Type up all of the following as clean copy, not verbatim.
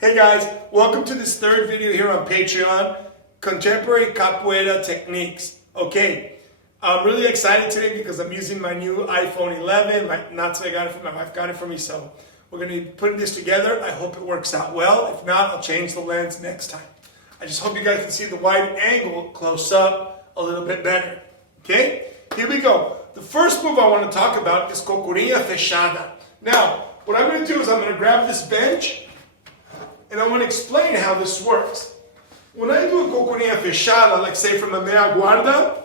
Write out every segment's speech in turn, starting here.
Hey guys, welcome to this third video here on Patreon, Contemporary Capoeira Techniques. Okay, I'm really excited today because I'm using my new iPhone 11. My wife got it for me, so we're going to be putting this together. I hope it works out well. If not, I'll change the lens next time. I just hope you guys can see the wide angle close up a little bit better. Okay, here we go. The first move I want to talk about is Cocorinha Fechada. Now, what I'm going to do is I'm going to grab this bench and I want to explain how this works. When I do a Cocorinha Fechada, like say from a Meia Volta,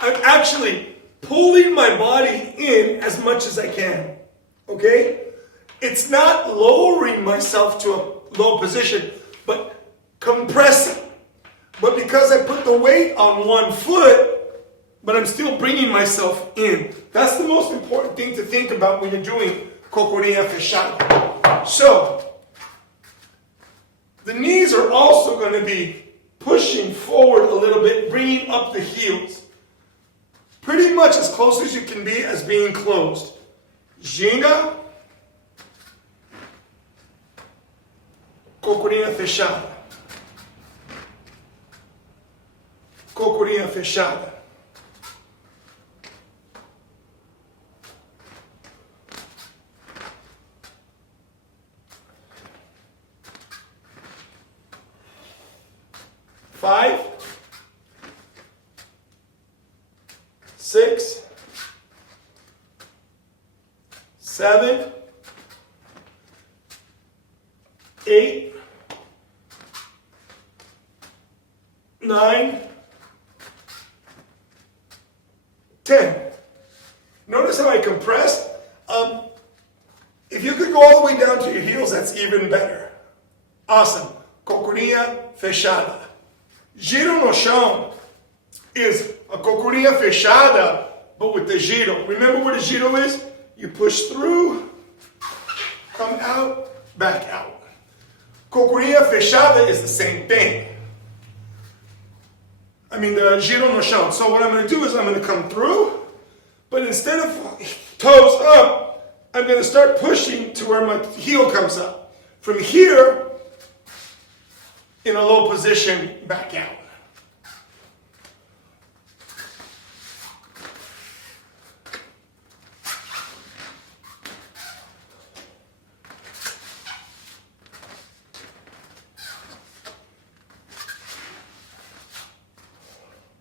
I'm actually pulling my body in as much as I can. Okay? It's not lowering myself to a low position, but compressing. But because I put the weight on one foot, but I'm still bringing myself in. That's the most important thing to think about when you're doing Cocorinha Fechada. So, the knees are also going to be pushing forward a little bit, bringing up the heels. Pretty much as close as you can be as being closed. Ginga, Cocorinha Fechada. Cocorinha Fechada. Five, 6, 7, 8, 9, 10. Notice how I compressed. If you could go all the way down to your heels, that's even better. Awesome. Cocorinha Fechada. Giro no Chão is a Cocorinha Fechada, but with the Giro. Remember what a Giro is? You push through, come out, back out. Cocorinha Fechada is the same thing. I mean the Giro no Chão. So what I'm going to do is I'm going to come through, but instead of toes up, I'm going to start pushing to where my heel comes up. From here, in a low position, back out.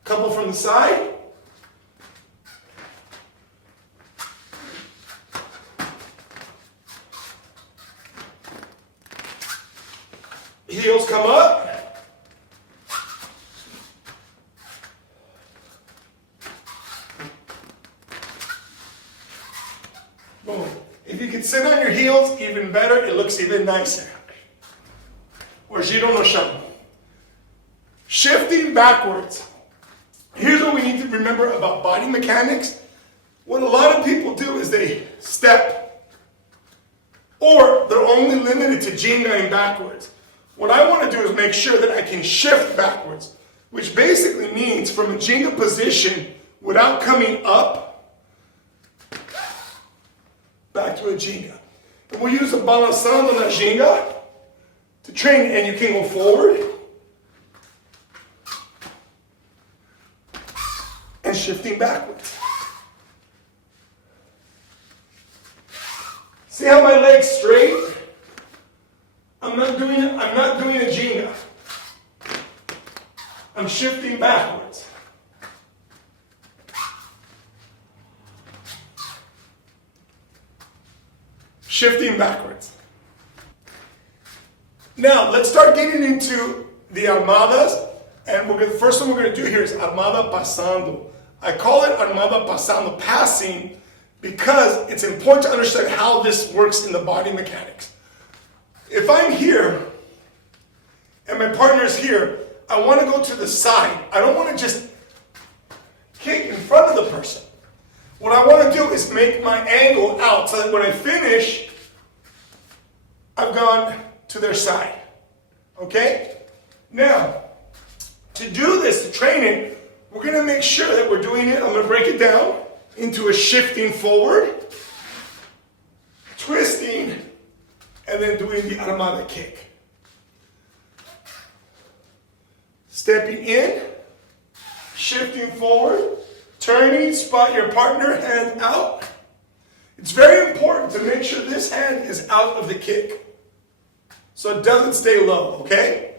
Couple from the side. Heels come up. Boom. If you can sit on your heels, even better. It looks even nicer. Or Giro no Chão. Shifting backwards. Here's what we need to remember about body mechanics. What a lot of people do is they step. Or they're only limited to Ginga and backwards. What I want to do is make sure that I can shift backwards, which basically means from a Ginga position without coming up, back to a Ginga. And we'll use a Palmada da Ginga to train, and you can go forward and shifting backwards. See how my leg's straight? I'm not doing a Ginga. I'm shifting backwards. Shifting backwards. Now, let's start getting into the Armadas. And the first one we're going to do here is Armada Passando. I call it Armada Passando, passing, because it's important to understand how this works in the body mechanics. If I'm here, and my partner is here, I want to go to the side. I don't want to just kick in front of the person. What I want to do is make my angle out, so that when I finish, I've gone to their side. Okay? Now, to do this, to train it, we're going to make sure that we're doing it. I'm going to break it down into a shifting forward, twisting, and then doing the Armada kick. Stepping in, shifting forward, turning, spot your partner, hand out. It's very important to make sure this hand is out of the kick so it doesn't stay low, okay?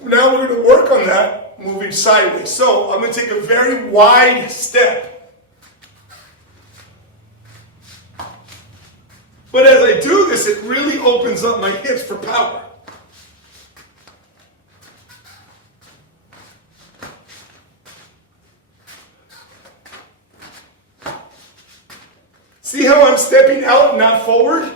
Now we're going to work on that moving sideways. So I'm going to take a very wide step. But as I do this, it really opens up my hips for power. See how I'm stepping out, not forward?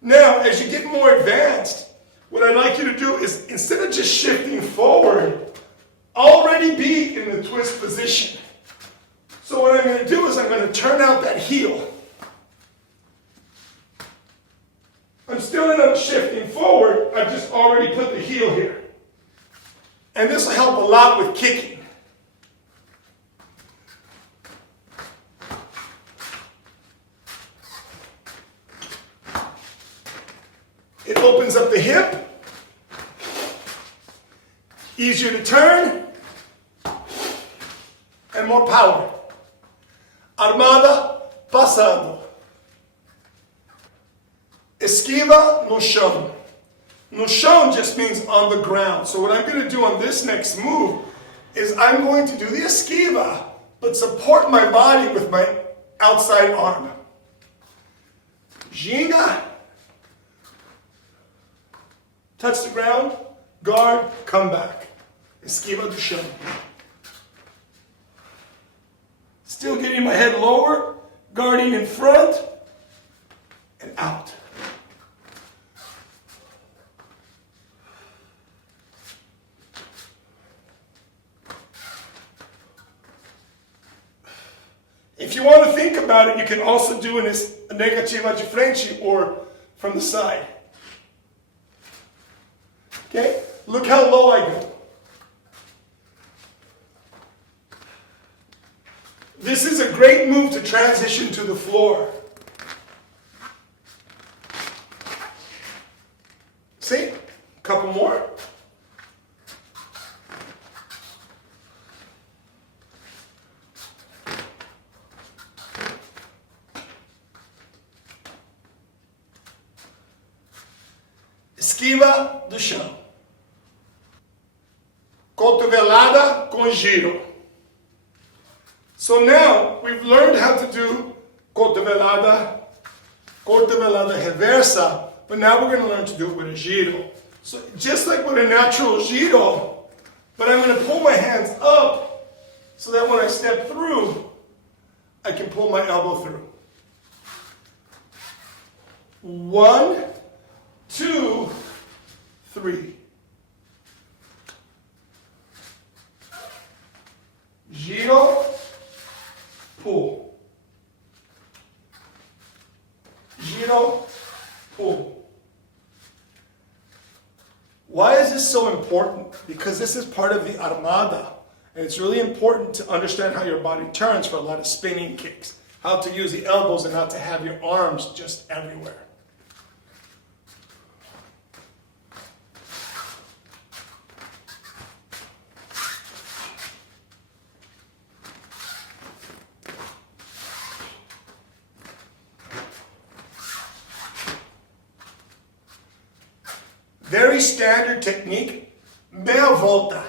Now, as you get more advanced, what I'd like you to do is, instead of just shifting forward, already be in the twist position. So what I'm going to do is I'm going to turn out that heel. I'm still not shifting forward, I've just already put the heel here. And this will help a lot with kicking. It opens up the hip, easier to turn, and more power. Armada Passando. Esquiva no Chão. No Chão just means on the ground. So what I'm going to do on this next move is I'm going to do the Esquiva, but support my body with my outside arm. Ginga. Touch the ground, guard, come back. Esquiva do Chão. Still getting my head lower, guarding in front, and out. If you want to think about it, you can also do a negativa de frente or from the side. Okay? Look how low I go. This is a great move to transition to the floor. See? A couple more. Esquiva do Chão. Cotovelada com Giro. So now we've learned how to do cotovelada, cotovelada reversa, but now we're going to learn to do it with a giro. So just like with a natural giro, but I'm going to pull my hands up so that when I step through, I can pull my elbow through. 1, 2, 3. Giro, pull. Giro, pull. Why is this so important? Because this is part of the Armada. And it's really important to understand how your body turns for a lot of spinning kicks. How to use the elbows and not to have your arms just everywhere. Very standard technique, Meia Volta.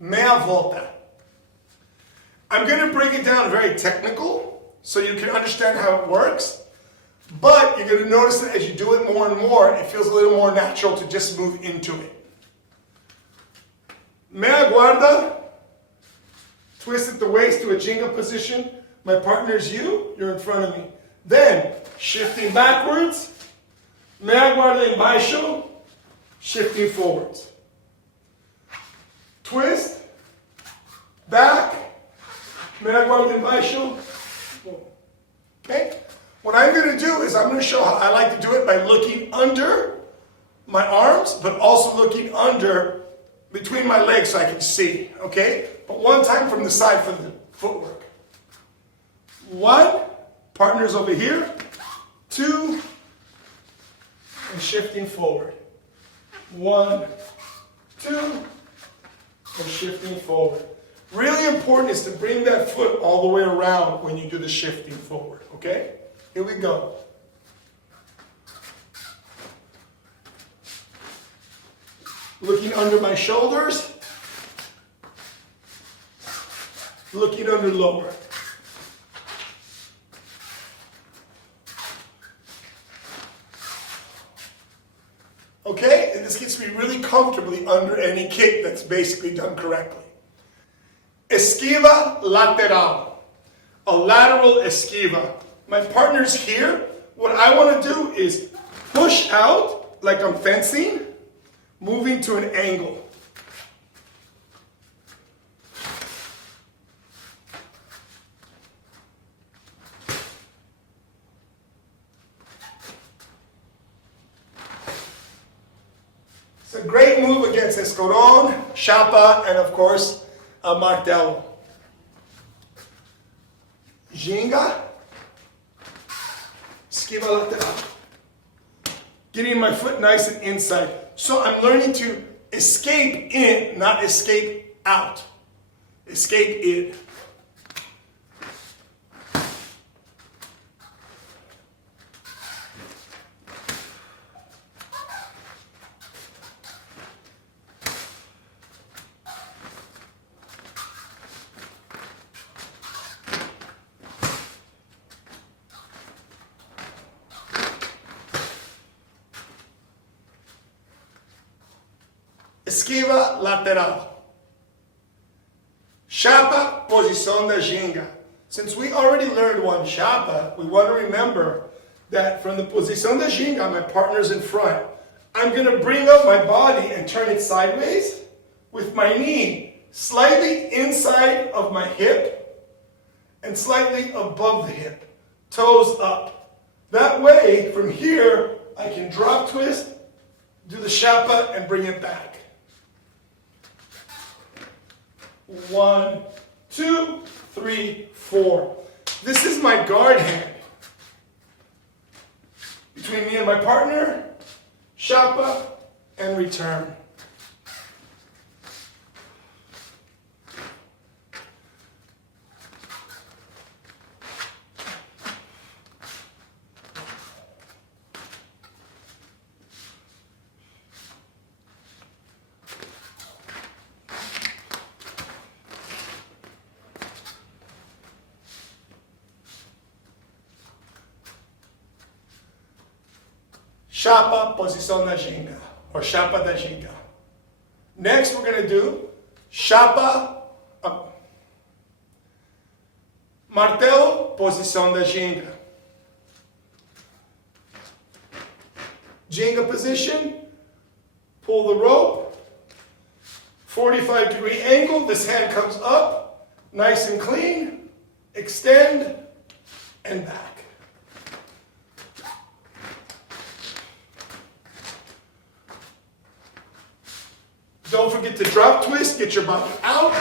Meia Volta. I'm going to break it down very technical so you can understand how it works, but you're going to notice that as you do it more and more, it feels a little more natural to just move into it. Meia Guarda, twist at the waist to a Ginga position. My partner's you're in front of me. Then, shifting backwards, Meia Guarda embaixo, shifting forwards. Twist, back, Meia Guarda embaixo, boom. Okay? What I'm going to do is I'm going to show how I like to do it by looking under my arms, but also looking under between my legs so I can see. Okay? But one time from the side for the footwork. 1, Partners over here. 2, and shifting forward. 1, 2, and shifting forward. Really important is to bring that foot all the way around when you do the shifting forward, okay? Here we go. Looking under my shoulders. Looking under lower. Okay, and this gets me really comfortably under any kick that's basically done correctly. Esquiva Lateral, a lateral esquiva. My partner's here. What I want to do is push out like I'm fencing, moving to an angle. It's a great move against Escorón, Chapa, and of course, Martelo. Ginga, Esquiva Lateral. Getting my foot nice and inside. So I'm learning to escape in, not escape out. Escape in. Esquiva Lateral. Chapa, Posição da Ginga. Since we already learned one Chapa, we want to remember that from the Posição da Ginga, my partner's in front. I'm going to bring up my body and turn it sideways with my knee slightly inside of my hip and slightly above the hip. Toes up. That way, from here, I can drop twist, do the Chapa, and bring it back. 1, 2, 3, 4. This is my guard hand. Between me and my partner, Chapa, and return. Chapa, Posição da Ginga, or Chapa da Ginga. Next, we're going to do Chapa, Martelo, Posição da Ginga. Ginga position, pull the rope, 45-degree angle, this hand comes up, nice and clean, extend, and back. Don't forget to drop twist, get your body out.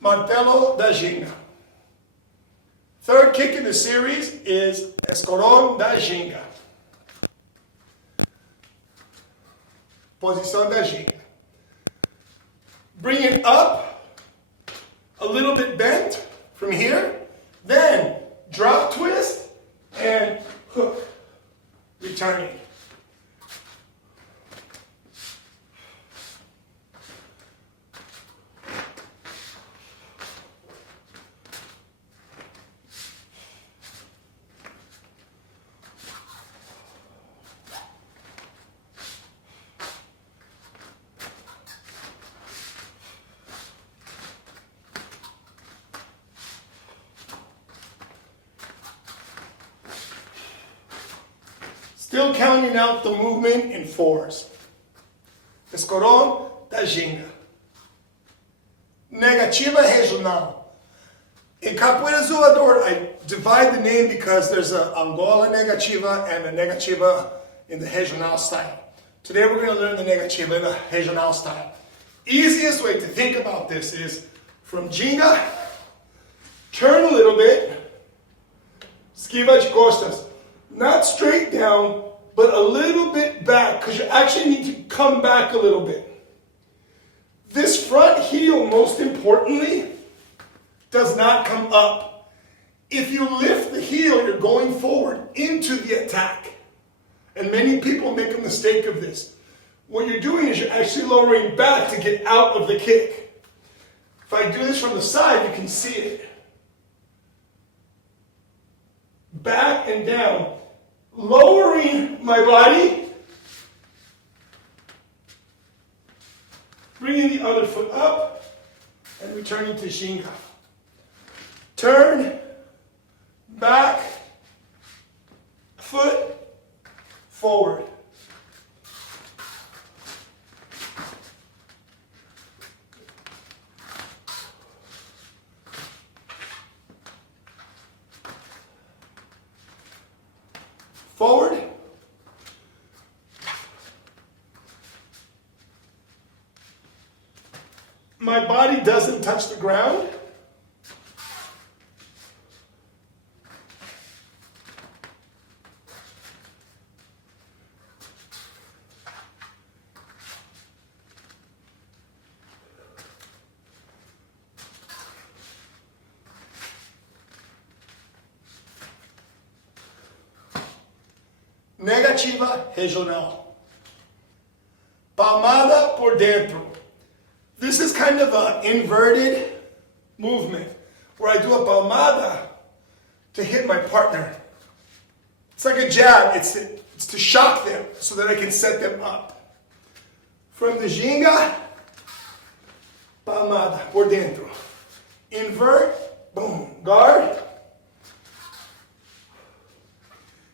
Martelo da Ginga. Third kick in the series is Escorão da Ginga. Posição da Ginga. Bring it up, a little bit bent from here, then drop twist and hook, returning. Still counting out the movement in fours. Escorão da Ginga. Negativa Regional. In Capoeira Zoador, I divide the name because there's a Angola Negativa and a Negativa in the Regional style. Today we're going to learn the Negativa in the Regional style. Easiest way to think about this is from Ginga, turn a little bit, Esquiva de costas. Not straight down, but a little bit back, because you actually need to come back a little bit. This front heel, most importantly, does not come up. If you lift the heel, you're going forward into the attack. And many people make a mistake of this. What you're doing is you're actually lowering back to get out of the kick. If I do this from the side, you can see it. Back and down. Lowering my body. Bringing the other foot up and returning to Ginga. Turn, back, foot, forward. Forward. My body doesn't touch the ground. Negativa Regional. Palmada por dentro. This is kind of an inverted movement where I do a palmada to hit my partner. It's like a jab. It's to shock them so that I can set them up. From the Ginga, palmada por dentro. Invert, boom, guard.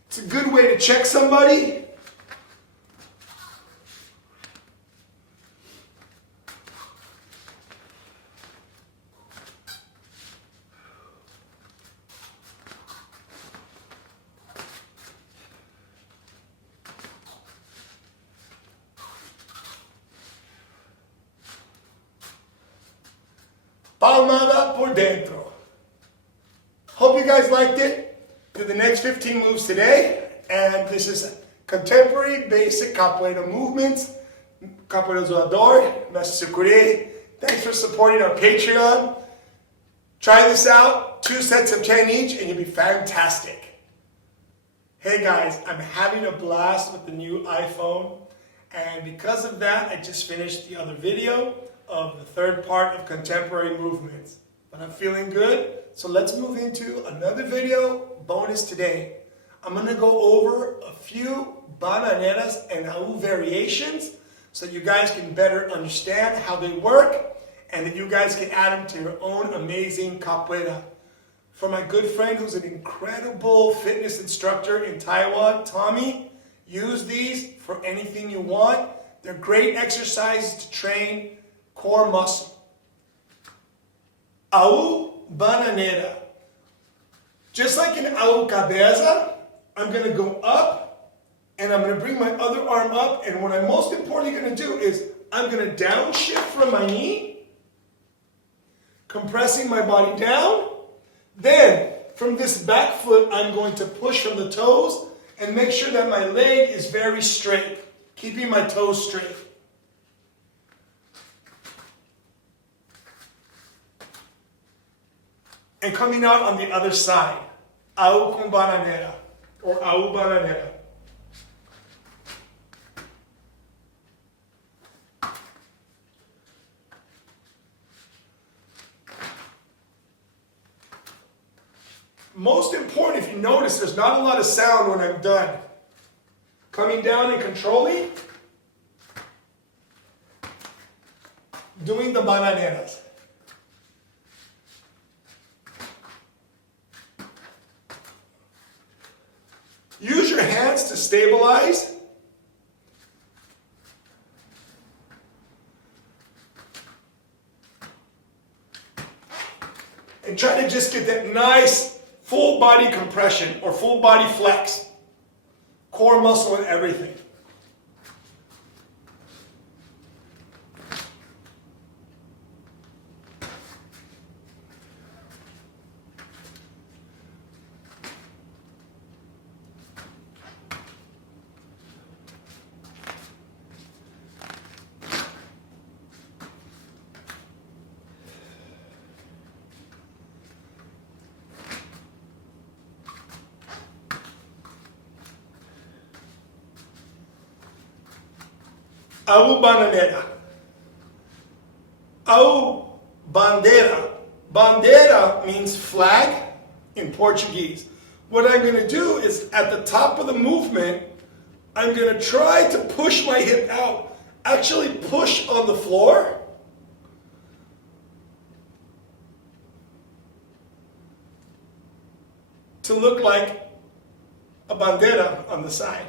It's a good way to check somebody. Palmada por dentro. Hope you guys liked it. Do the next 15 moves today, and this is contemporary basic capoeira movements. Capoeira Zoador, Mestre Siri. Thanks for supporting our Patreon. Try this out, 2 sets of 10 each, and you'll be fantastic. Hey guys, I'm having a blast with the new iPhone, and because of that, I just finished the other video of the third part of contemporary movements. But I'm feeling good, so let's move into another video bonus today. I'm going to go over a few Bananeiras and Chao variations so you guys can better understand how they work and that you guys can add them to your own amazing capoeira. For my good friend who's an incredible fitness instructor in Taiwan, Tommy, use these for anything you want. They're great exercises to train core muscle. Chao Bananeira. Just like in Chao Cabeça, I'm going to go up and I'm going to bring my other arm up, and what I'm most importantly going to do is I'm going to downshift from my knee, compressing my body down. Then from this back foot, I'm going to push from the toes and make sure that my leg is very straight, keeping my toes straight. And coming out on the other side, Chao com Bananeira, or Chao Bananeira. Most important, if you notice, there's not a lot of sound when I'm done. Coming down and controlling, doing the Bananeiras. Use your hands to stabilize. And try to just get that nice full body compression or full body flex. Core muscle and everything. Bananeira. Bandeira. Bandeira means flag in Portuguese. What I'm going to do is at the top of the movement, I'm going to try to push my hip out. Actually push on the floor. To look like a bandeira on the side.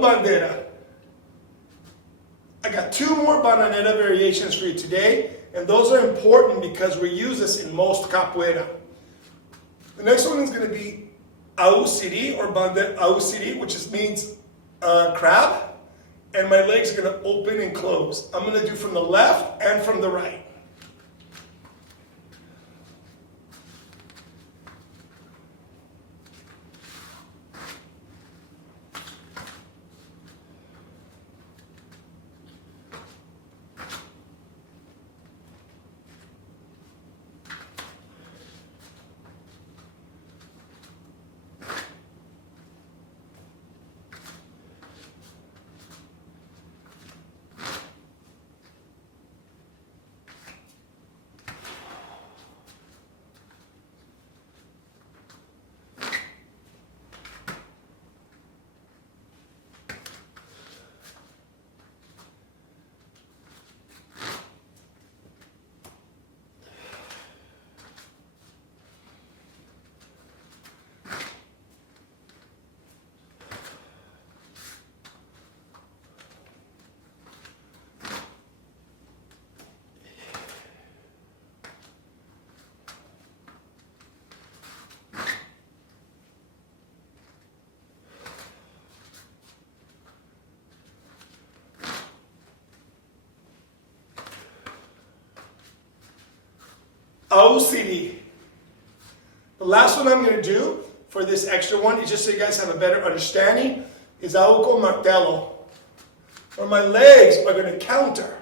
Bandeira. I got 2 more Bananeira variations for you today, and those are important because we use this in most capoeira. The next one is going to be Siri or Siri, which means crab, and my legs are going to open and close. I'm going to do from the left and from the right. Siri. The last one I'm going to do for this extra one is just so you guys have a better understanding is con Martelo, where my legs are going to counter.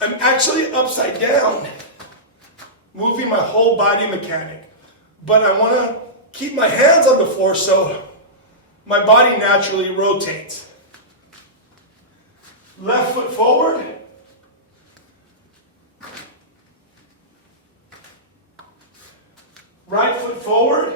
I'm actually upside down, moving my whole body mechanic, but I want to keep my hands on the floor so my body naturally rotates. Left foot forward. Right foot forward.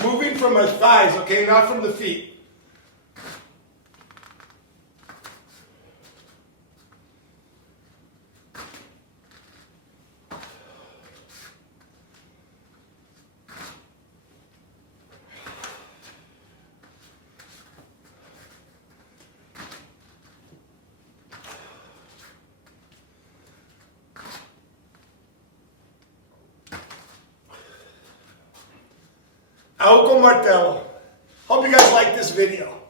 Moving from my thighs, okay, not from the feet. Hago con martelo. Hope you guys like this video.